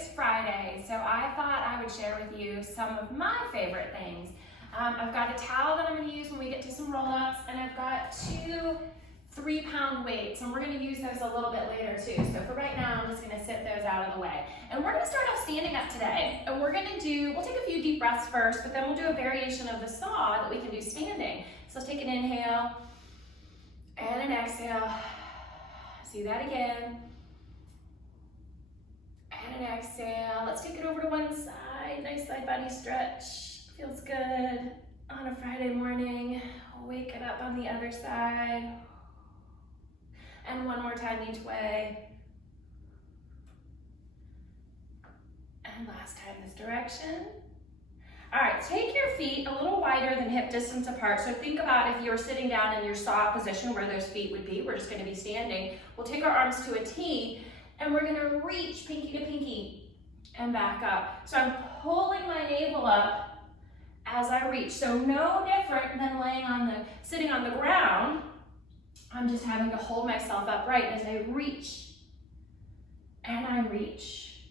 it's Friday, so I thought I would share with you some of my favorite things. I've got a towel that I'm going to use when we get to some roll-ups, and I've got 2 3-pound weights, and we're going to use those a little bit later too. So for right now, I'm just going to sit those out of the way. And we're going to start off standing up today, and we'll take a few deep breaths first, but then we'll do a variation of the saw that we can do standing. So let's take an inhale and an exhale. See that again. And an exhale. Let's take it over to one side. Nice side body stretch. Feels good on a Friday morning. Wake it up on the other side. And one more time each way. And last time this direction. All right, take your feet a little wider than hip distance apart. So think about if you were sitting down in your saw position where those feet would be. We're just going to be standing. We'll take our arms to a T, and we're going to reach pinky to pinky and back up. So I'm pulling my navel up as I reach. So no different than sitting on the ground. I'm just having to hold myself upright as I reach. And I reach.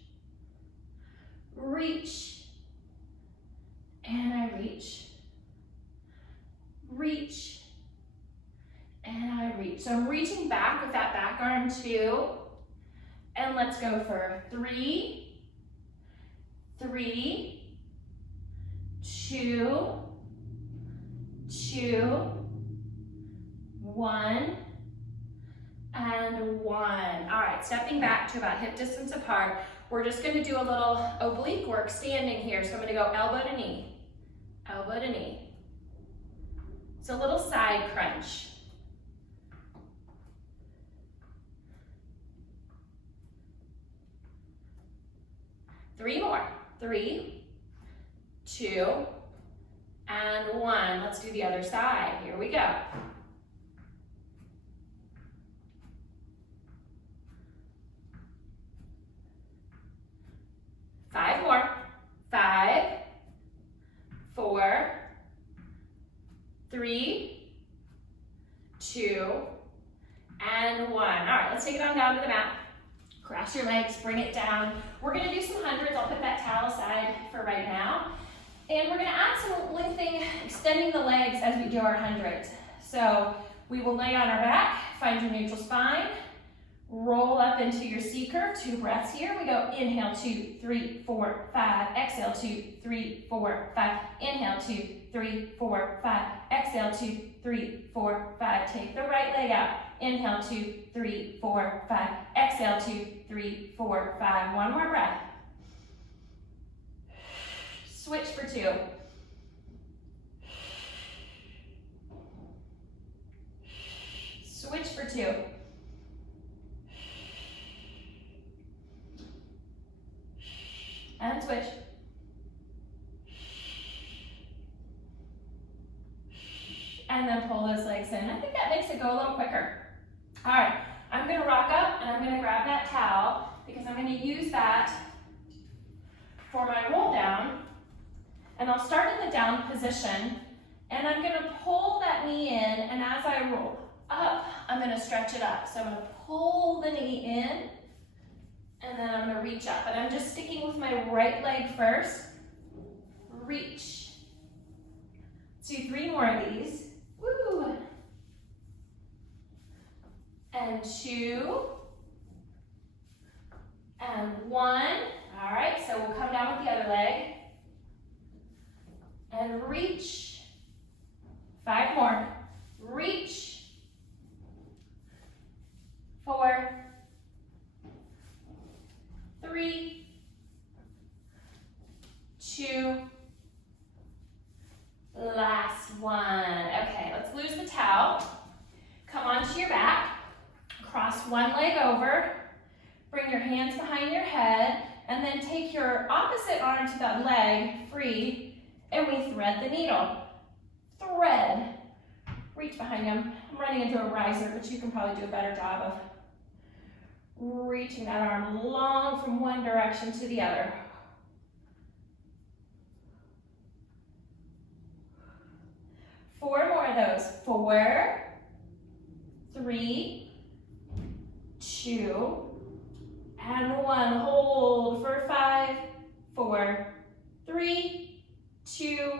Reach. And I reach. Reach. And I reach. So I'm reaching back with that back arm too. And let's go for 3, 3, 2, 2, 1, and 1. All right, stepping back to about hip distance apart. We're just going to do a little oblique work standing here. So I'm going to go elbow to knee, elbow to knee. It's a little side crunch. Three more. 3, 2, and 1. Let's do the other side. Here we go. Five more. 5, 4, 3, 2, and 1. All right, let's take it on down to the mat. Cross your legs, bring it down. We're gonna do some hundreds. I'll put that towel aside for right now. And we're gonna add some lengthening, extending the legs as we do our hundreds. So we will lay on our back, find your neutral spine, roll up into your C curve, 2 breaths here. We go inhale, 2, 3, 4, 5, exhale, 2, 3, 4, 5, inhale, 2, 3, 4, 5, exhale, 2, 3, 4, 5. Take the right leg out. Inhale, 2, 3, 4, 5, exhale, 2, 3, 4, 5. One more breath. Switch for 2. Switch for 2. And switch. And then pull those legs in. I think that makes it go a little quicker. All right, I'm gonna rock up and I'm gonna grab that towel because I'm gonna use that for my roll down. And I'll start in the down position and I'm gonna pull that knee in, and as I roll up, I'm gonna stretch it up. So I'm gonna pull the knee in and then I'm gonna reach up. And I'm just sticking with my right leg first. Reach. Let's do 3 more of these. Woo. And 2. And 1. All right, so we'll come down with the other leg. And reach. 5 more. Reach. 4. 3, 2, last one. Okay, let's lose the towel. Come onto your back, cross one leg over, bring your hands behind your head, and then take your opposite arm to that leg, free, and we thread the needle. Thread. Reach behind you. I'm running into a riser, but you can probably do a better job of reaching that arm long from one direction to the other. Four more of those. 4, 3, 2, and 1. Hold for 5. 2,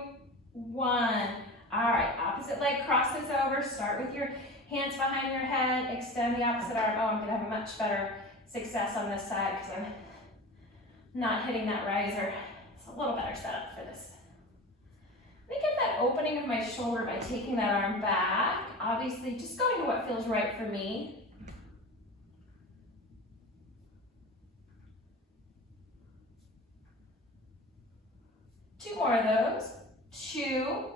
1. All right, opposite leg crosses over. Start with your hands behind your head. Extend the opposite arm. Oh, I'm going to have much better success on this side because I'm not hitting that riser. It's a little better setup for this. Let me get that opening of my shoulder by taking that arm back. Obviously, just going to what feels right for me. 2 more of those. 2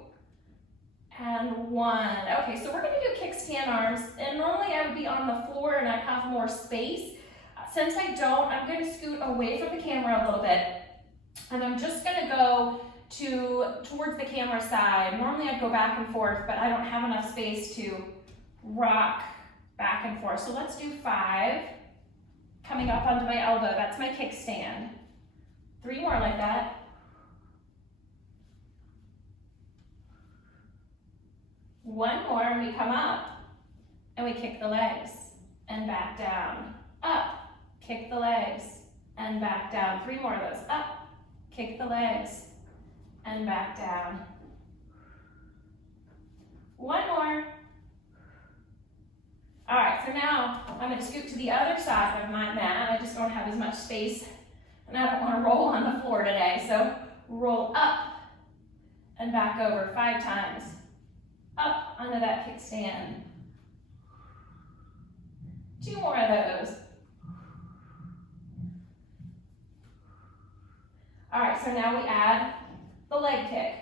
and 1. Okay, so we're going to do kickstand arms, and normally I would be on the floor and I'd have more space. Since I don't, I'm going to scoot away from the camera a little bit, and I'm just going to go towards the camera side. Normally I'd go back and forth, but I don't have enough space to rock back and forth. So let's do 5. Coming up onto my elbow, that's my kickstand. 3 more like that. 1 more, and we come up, and we kick the legs, and back down. Up, kick the legs, and back down. 3 more of those. Up, kick the legs, and back down. 1 more. All right, so now I'm going to scoot to the other side of my mat. I just don't have as much space, and I don't want to roll on the floor today. So roll up and back over 5 times. Up onto that kickstand. 2 more of those. All right, so now we add the leg kick.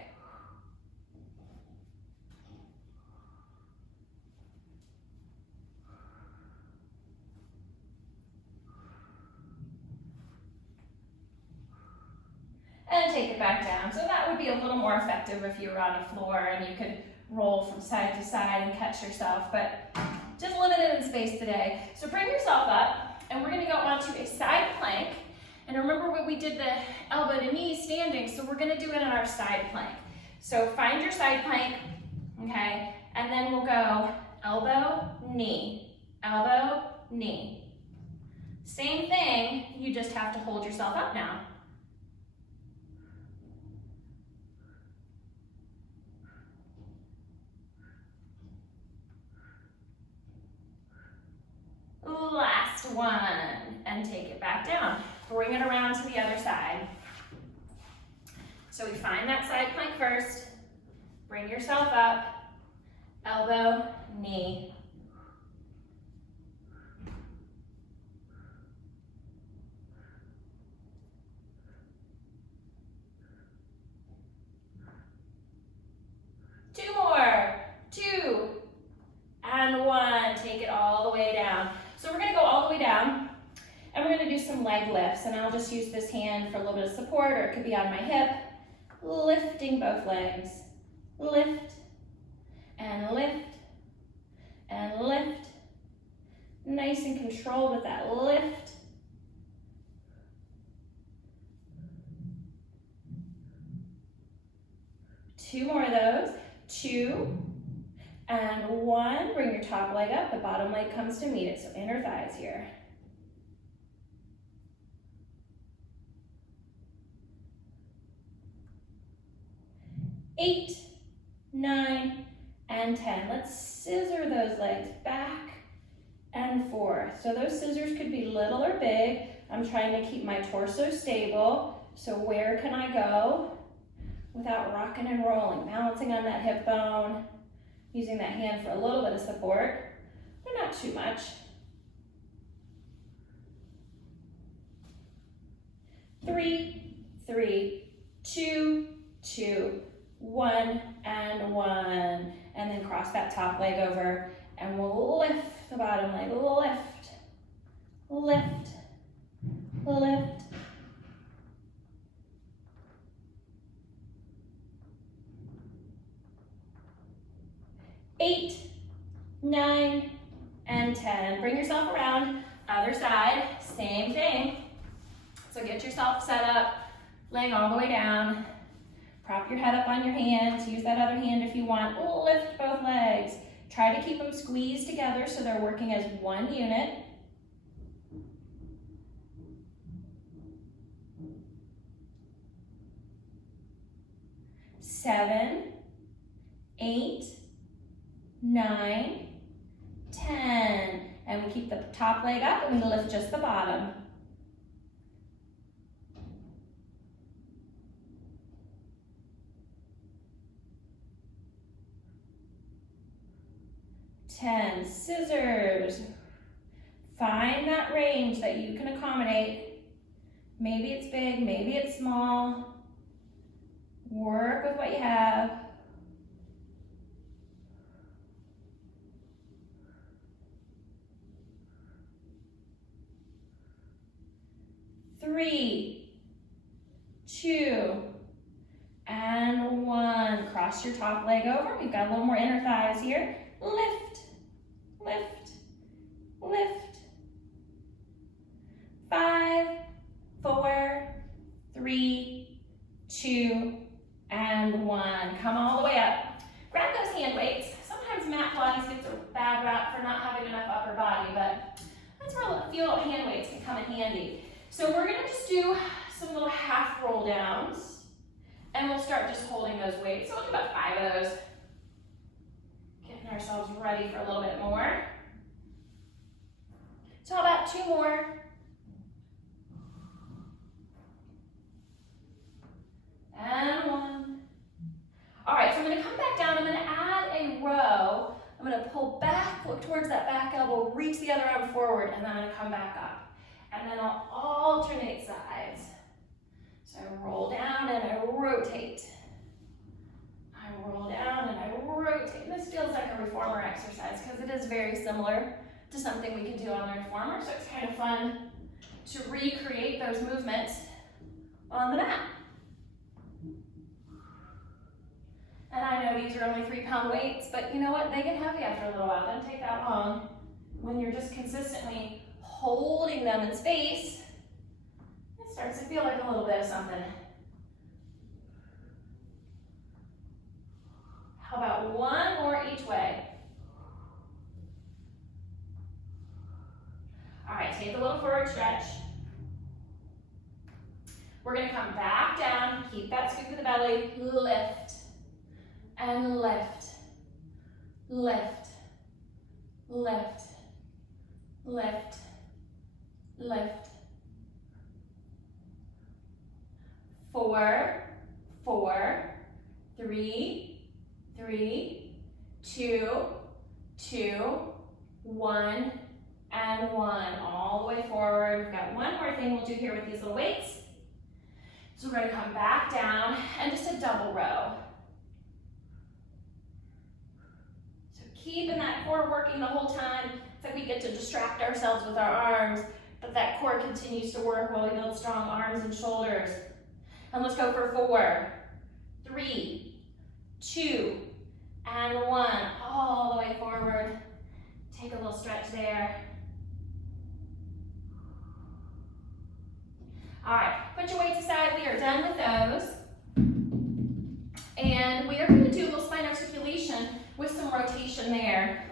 And take it back down. So that would be a little more effective if you were on the floor and you could roll from side to side and catch yourself, but just limited in space today. So bring yourself up, and we're gonna go onto a side plank. And remember when we did the elbow to knee standing, so we're gonna do it in our side plank. So find your side plank, okay? And then we'll go elbow, knee, elbow, knee. Same thing, you just have to hold yourself up now. Last one, and take it back down. Bring it around to the other side. So we find that side plank first, bring yourself up, elbow, knee. Two more, 2 and 1. Take it all the way down. So we're gonna go all the way down, and we're gonna do some leg lifts, and I'll just use this hand for a little bit of support, or it could be on my hip. Lifting both legs. Lift, and lift, and lift. Nice and controlled with that lift. Two more of those. 2 and 1. Bring your top leg up, the bottom leg comes to meet it, so inner thighs here. 8, 9, and 10. Let's scissor those legs back and forth. So those scissors could be little or big. I'm trying to keep my torso stable. So where can I go without rocking and rolling? Balancing on that hip bone. Using that hand for a little bit of support, but not too much. 3, 3, 2, 2, 1, and 1. And then cross that top leg over, and we'll lift the bottom leg. Lift, lift, lift. Eight, 9, and 10. Bring yourself around, other side, same thing. So get yourself set up, laying all the way down. Prop your head up on your hands, use that other hand if you want. Lift both legs. Try to keep them squeezed together so they're working as one unit. 7, 8, 9, 10. And we keep the top leg up and we lift just the bottom. 10, scissors. Find that range that you can accommodate. Maybe it's big, maybe it's small. Work with what you have. 3, 2, and 1. Cross your top leg over. We've got a little more inner thighs here. Lift, lift, lift. 5, 4, 3, 2, and 1. Come all the way up. Grab those hand weights. Sometimes mat Pilates gets a bad rap for not having enough upper body, but that's where a few little hand weights can come in handy. So we're gonna just do some little half roll downs, and we'll start just holding those weights. So we'll do about 5 of those. Getting ourselves ready for a little bit more. So how about 2 more? And 1. All right, so I'm gonna come back down. I'm gonna add a row. I'm gonna pull back, look towards that back elbow, reach the other arm forward, and then I'm gonna come back up. And then I'll alternate sides. So I roll down and I rotate. I roll down and I rotate. This feels like a reformer exercise because it is very similar to something we can do on the reformer. So it's kind of fun to recreate those movements on the mat. And I know these are only 3-pound weights, but you know what? They get heavy after a little while. It doesn't take that long. When you're just consistently holding them in space, it starts to feel like a little bit of something. How about 1 more each way? All right, take a little forward stretch. We're gonna come back down, keep that scoop of the belly, lift, and lift, lift, lift, lift, lift. 4, 4, 3, 3, 2, 2, 1, and 1. All the way forward. We've got one more thing we'll do here with these little weights. So we're going to come back down and just a double row. So keeping that core working the whole time. It's like we get to distract ourselves with our arms, but that core continues to work while we build strong arms and shoulders. And let's go for 4, 3, 2, and 1. All the way forward. Take a little stretch there. All right, put your weights aside. We are done with those. And we are going to do a little spine articulation with some rotation there.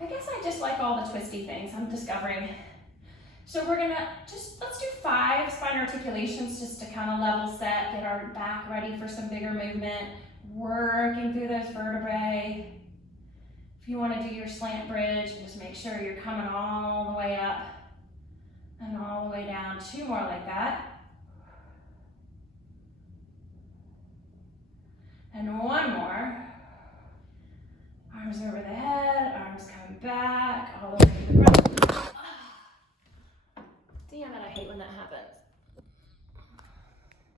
I guess I just like all the twisty things I'm discovering. So we're gonna let's do 5 spine articulations just to kind of level set, get our back ready for some bigger movement, working through those vertebrae. If you want to do your slant bridge, just make sure you're coming all the way up and all the way down. 2 more like that.